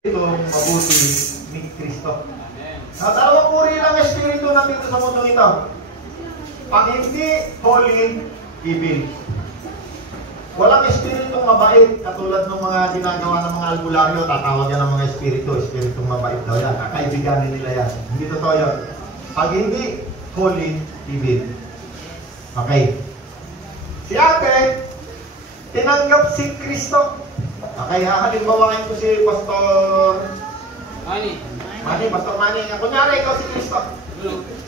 Itong mabuti ni Kristo. Sa dalawang uri lang espiritu nandito sa mundo ito. Pag hindi holy, evil. Walang espiritong mabait katulad ng mga ginagawa ng mga albularyo. Tatawag yan ng mga espiritong mabait daw yan. Kakaibiganin nila yan. Hindi totoo yan. Pag hindi holy, evil. Okay. Si ate, tinanggap si Kristo. Okay, halimbawain ko si Pastor Pastor Manny. Kunyari, ikaw si Kristo.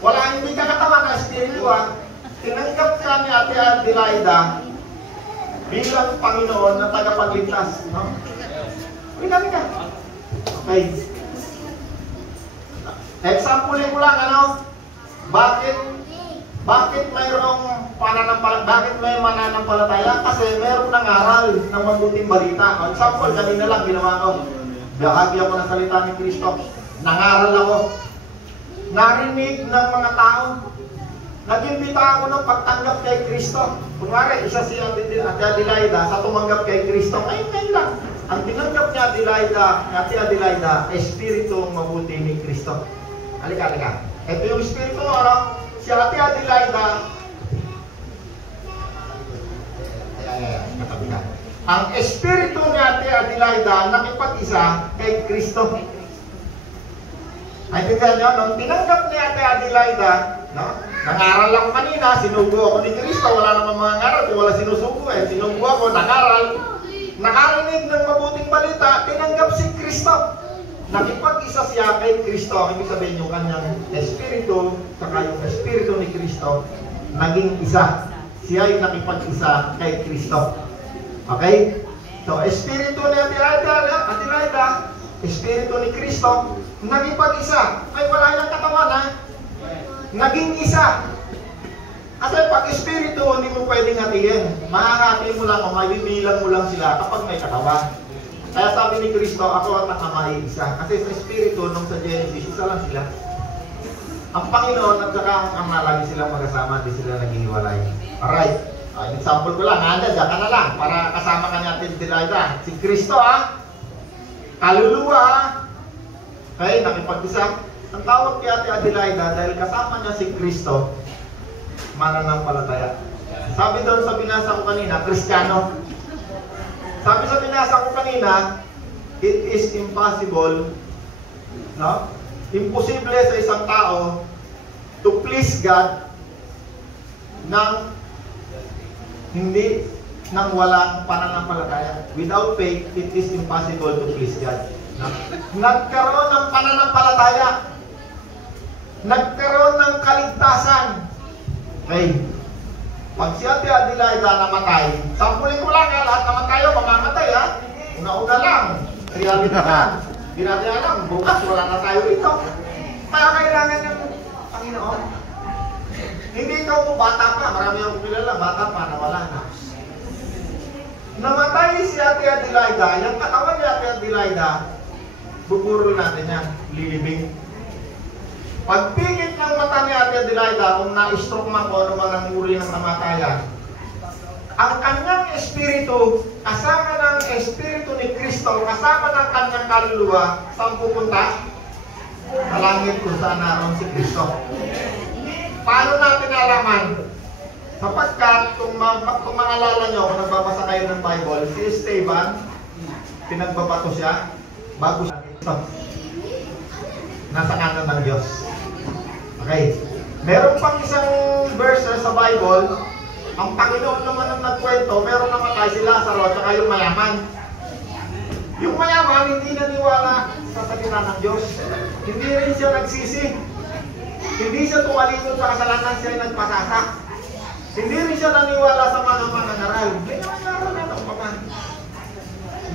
Wala, hindi ka katawan na espiritu ha. Tinanggap ka ni Ate Adelaida bilang Panginoon na tagapagligtas. No? Pinag ka. Okay. Example ko lang, Bakit mayroong bakit may mananampalataya? Kasi mayroong nangaral ng mabuting balita. Example, kanina lang ginawa ko. Bahagi ako ng salita ni Kristo. Nangaral ako. Narinig ng mga tao. Nag-imbita ako ng pagtanggap kay Kristo. Kunwari, isa si Ate Adelaida sa tumanggap kay Kristo. Ngayon lang. Ang tinanggap niya Ate Adelaida, Espiritu mabuti ni Kristo. Halika. Ito yung Espiritu, si Ate Adelaida, ang Espiritu ni Ate Adelaida nakipag-isa kay Kristo. Ay, tingnan nyo, nung tinanggap ni Ate Adelaida, nangaral ako kanina, sinugo ako ni Kristo, wala namang mga ngaral, kung wala sinusugo sinugo ako, nangaral, nakarinig ng mabuting balita, tinanggap si Kristo. Nakipag-isa siya kay Kristo. Ibig sabihin yung kanyang Espiritu saka yung Espiritu ni Kristo naging isa. Siya ay nakipag-isa kay Kristo. Okay? So, Espiritu ni Ate Adelaida, Espiritu ni Kristo, nagipag-isa. Ay, wala yung katawan ha? Naging isa. Kasi pag Espiritu, hindi mo pwedeng hatiin. Mahahati mo lang o mabibilang mo lang sila kapag may katawan. Kaya sabi ni Kristo, ako at ang Ama ay isa. Kasi sa Espiritu, nung sa Genesis, isa lang sila. Ang Panginoon at saka ang Ama, lagi silang magkasama, hindi sila naghihiwalay. Alright. Example ko lang, diyan ka na lang, para kasama ka natin Adelaida. Si Kristo kaluluwa Okay, nakipag-isa. Ang tawag kay Ate Adelaida, dahil kasama niya si Kristo, mananampalataya. Sabi doon sa binasa ko kanina, Kristiyano. Sabi sa binasa ko kanina, it is impossible, imposible sa isang tao to please God nang walang pananampalataya. Without faith, it is impossible to please God. Nagkaroon ng pananampalataya. Nagkaroon ng kaligtasan. Okay. Pag si Ate Adelaida namatay, sampulin ko lang lahat naman tayo mamamatay Una-una lang. Reality na. Hindi natin alam, bukas wala na tayo ito. Kaya kailangan ng Panginoon. Hindi ikaw mo bata pa, marami akong kilala, bata pa, nawala na. Namatay si Ate Adelaida, yung katawan ni Ate Adelaida, buburo natin yan, lilibing. Pagpigit ng mata ni Ate Adelaida, kung na-stroke man ko ano man ang uri ng namatayan, ang kanyang espiritu, kasama ng espiritu ni Kristo, kasama ng kanyang kaluluwa, saan pupunta? Sa langit kung saan naroon si Kristo. Paano natin alaman? Sapagkat, kung maalala nyo, kung nagbabasa kayo ng Bible, si Esteban, pinagbabato siya, bago siya ito. Nasa kanan ng Diyos. Okay. Meron pang isang verse sa Bible, ang Panginoon naman ang nagkwento, meron namatay si Lazaro at saka yung mayaman. Yung mayaman, hindi naniwala sa salita ng Diyos. Hindi rin siya nagsisi. Hindi siya tumalikod sa kasalanan, siya ay nagpasasa. Hindi rin siya naniwala sa mga manangaral. May nangaral na ng paman.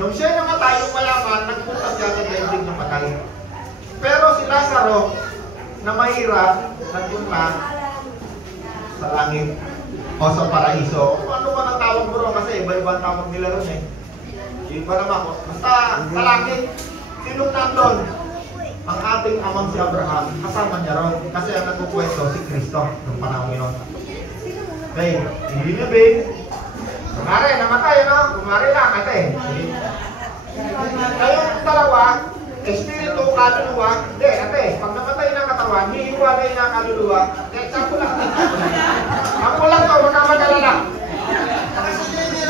Nung siya namatay, yung mayaman, nagpunta siya sa daigdig ng patay. Pero si Lazaro, na mahirap, nagpunta sa langit o sa paraiso. Ano man ang tawag mo ron? Kasi iba-iba ang tawag nila ron Iba naman ko. Basta sa langit, sinong nandun? Ang ating amang si Abraham, kasama niya ron. Kasi ang nagkukwento si Kristo ng panahon yun. Okay, hindi niya big. Kumari, namatay, Kumari lang, ate. Kayong dalawa, espiritu, kaluluwa. Hindi, ate, pag namatay na katawan, hihiwalay na kaluluwa. Example lang. Ako lang to, magkamagalala.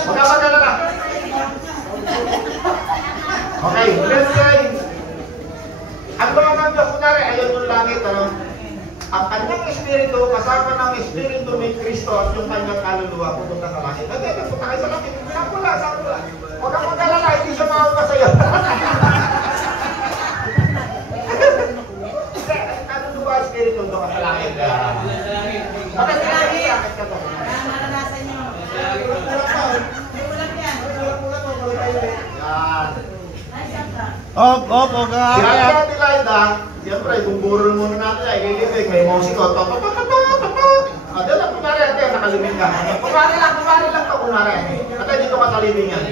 Magkamagalala. Okay, let's say, ang mga ng Diyos, kunwari, ayun yung langit, ano? Ang kanyang espiritu, kasama ng espiritu ni Kristo at yung kanyang kaluluwa, pupunta sa langit. Hindi, punta kayo sa langit. Samula. Huwag kang magalala, hindi siya maupa sa'yo. Kaluluwa, espiritu, doon ka sa langit. Bakit sa langit? Bakit ka to? Maranasan nyo. Yan. Opo, Si Ate Adelaida, siyempre, bumburol muna natin ay gigibig, may musiko, Ate, kunwari ate, nakalibing ka. Kunwari lang to, kunwari. Ate, dito ka sa libingan.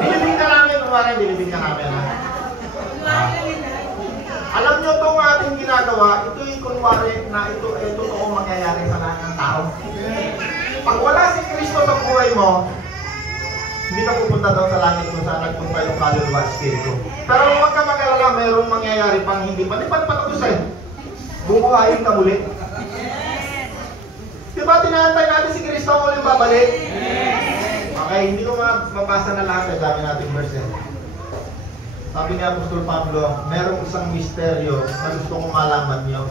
Nilibing ka namin, kunwari, nilibing ka namin. Alam nyo itong ating ginagawa, ito'y kunwari na ito ay totoo mangyayari sa lahat ng tao. Pag wala si Kristo sa buhay mo, hindi ka pupunta daw sa langit kung saan nagpunta yung kaluluwa espiritu. Pero huwag ka mag-alala, mayroong mangyayari pang hindi pa. Di pa patapos eh. Bubuhayin ka muli. Diba tinahantay natin si Kristo ang ulit babalik? Okay, hindi ko mabasa na lahat. Dami natin verse eh. Sabi ni Apostol Pablo, merong isang misteryo na gusto kong malaman nyo.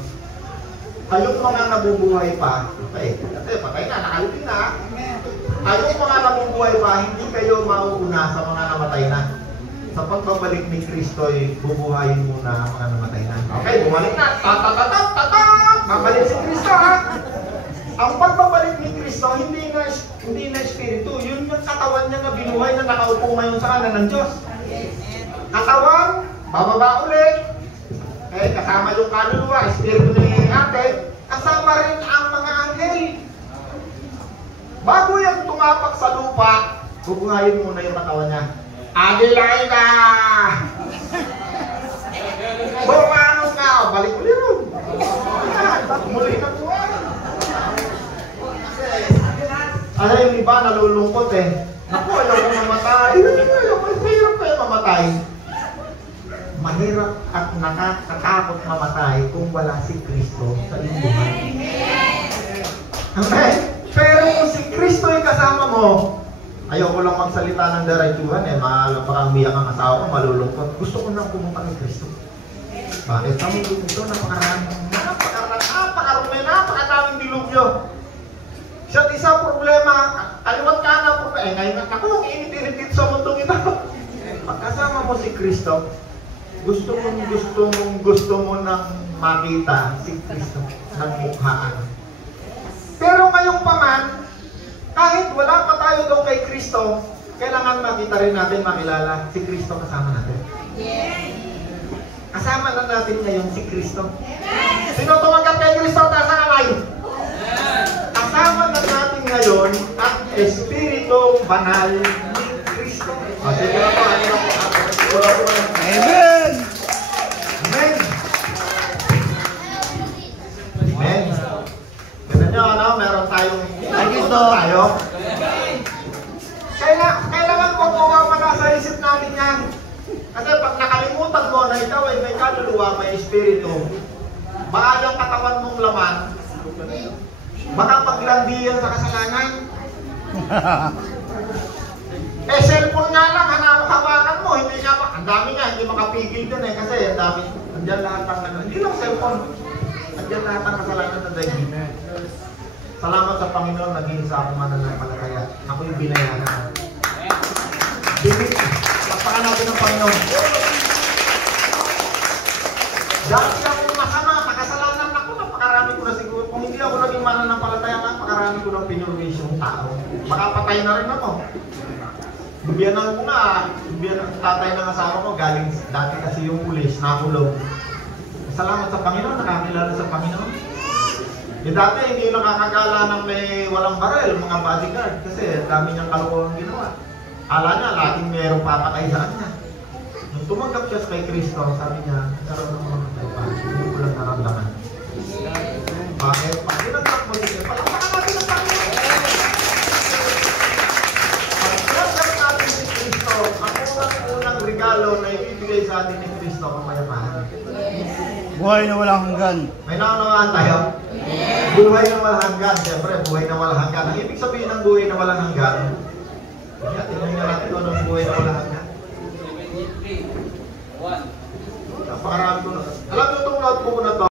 Kayong mga nabubuhay pa, patay na, nakalipin na. Kayong mga nabubuhay pa, hindi kayo mauuna sa mga namatay na. Sa pagbabalik ni Kristo, bubuhayin muna ang mga namatay na. Okay, bumalik na. Babalik si Kristo ha. Ang pagbabalik ni Kristo, hindi na espiritu. Yun yung katawan niya na binuhay na nakaupo ngayon sa kanan ng Diyos. Katawan, bababa ulit. Kasama yung kaluluwa, espiritu ni ate, kasama rin ang mga anghel. Bago yan tumapak sa lupa, bubuhayin muna yung katawan niya. Adelaida! Bumano ka! Balik ulit ron. Muli na buhay. Ano yung iba nalulungkot eh. Naku, ayaw ko mamatay. Mahirap kayo mamatay. Mahirap at nakakatakot mamatay kung wala si Kristo sa iyong buhay. Amen? Pero kung si Kristo yung kasama mo, ayoko lang magsalita ng diretsuhan eh. Baka umiyak ang asawa ko, malulungkot. Gusto ko nang pumunta ni Kristo. Bakit? Sa mundo nito, napakadaming dilubyo. Isa't isa problema, aliwat ka na problema. Ngayon ako, init-init sa mundong ito. Pagkasama mo si Kristo, gusto mo nang makita si Kristo ng mukhaan. Pero ngayong paman, kahit wala pa tayo doon kay Kristo, kailangan makita rin natin, makilala si Kristo kasama natin. Kasama na natin ngayon si Kristo. Sino tumanggap kay Kristo? Taas ang kamay. Kasama na natin ngayon ang Espiritu Banal ni Kristo. Sige na po, Amen! Amen! Amen! Ganun nyo, ano? Meron tayong tayo. Kailangan mo mawawala sa isip natin yan. Kasi pag nakalimutan mo na ikaw ay may kaluluwa, may espiritu, baka yung katawan mong laman, baka paglandi yan sa kasalanan. Cellphone nga lang, hawakan mo, hindi niya, ang dami nga, hindi makapigil dun eh, kasi ang dami, andyan lahat ng, hindi lang cellphone, andyan lahat ng kasalanan na daigin. Salamat sa Panginoon, naging sa akong mananampalataya. Ako yung binayaran. Pagpakan natin ng Panginoon. Dati akong masama, makasalanan ako, napakarami ko na siguro. Kung hindi ako naging mananampalataya, napakarami ko ng pinurwisyong tao. Makapatay na rin ako. Biyanan ko nga, tatay ng asawa ko, galing dati kasi yung pulis, nakulong. Salamat sa Panginoon, nakakilala sa Panginoon. Dati hindi nakakagala ng may walang barel, mga bodyguard, kasi dami niyang kalokohan ginawa. Ala niya, laging mayroong papatay sa kanya. Nung tumanggap siya kay Kristo, sabi niya, karoon ng mga pa, hindi ko lang naramdaman. Bakit? Tinanggap mo siya, palakpakan natin ang Panginoon. Pag tinanggap natin si Kristo, ang unang regalo regalo na ibibigay sa atin ni Kristo ang kapayapaan. Buhay na walang hanggan. May naunawaan tayo? Buhay na walang hanggan. Siyempre, buhay na walang hanggan. Ang ibig sabihin ng buhay na walang hanggan, tingnan nga natin ano ang buhay na walang hanggan.